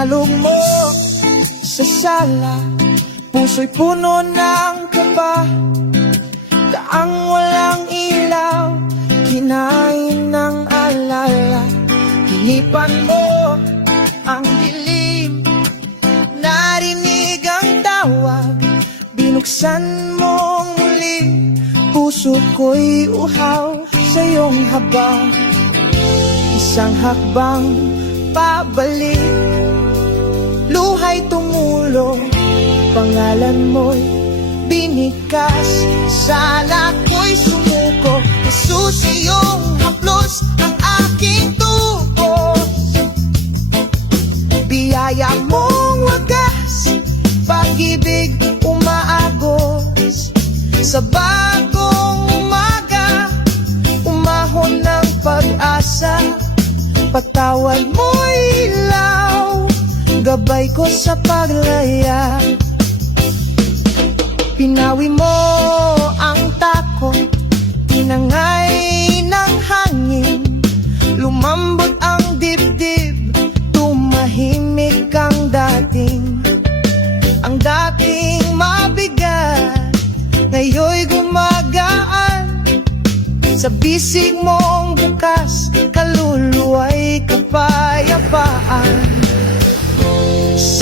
Inalog mo sa sala, puso'y puno ng kaba. Daang walang ilaw, kinain ng alala. Hinipan mo ang dilim, narinig ang tawag. Binuksan mong muli, puso ko'y uhaw sa iyong habang. Isang hakbang pabalik, luha'y tumulong, pangalan mo'y binikas. Sala ko'y sumuko, Jesus iyong haplos ang aking tubos. Biyaya mong wagas, pag-ibig umaagos. Sa bagong umaga, umahon ng pag-asa. Patawad mo'y ilaw, gabay ko sa paglaya. Pinawi mo ang takot, tinangay ng hangin. Lumambot ang dibdib, tumahimik ang dating. Ang dating mabigat, ngayon'y gumagaan. Sa bisig mong bukas, kaluluwa'y kapayapaan.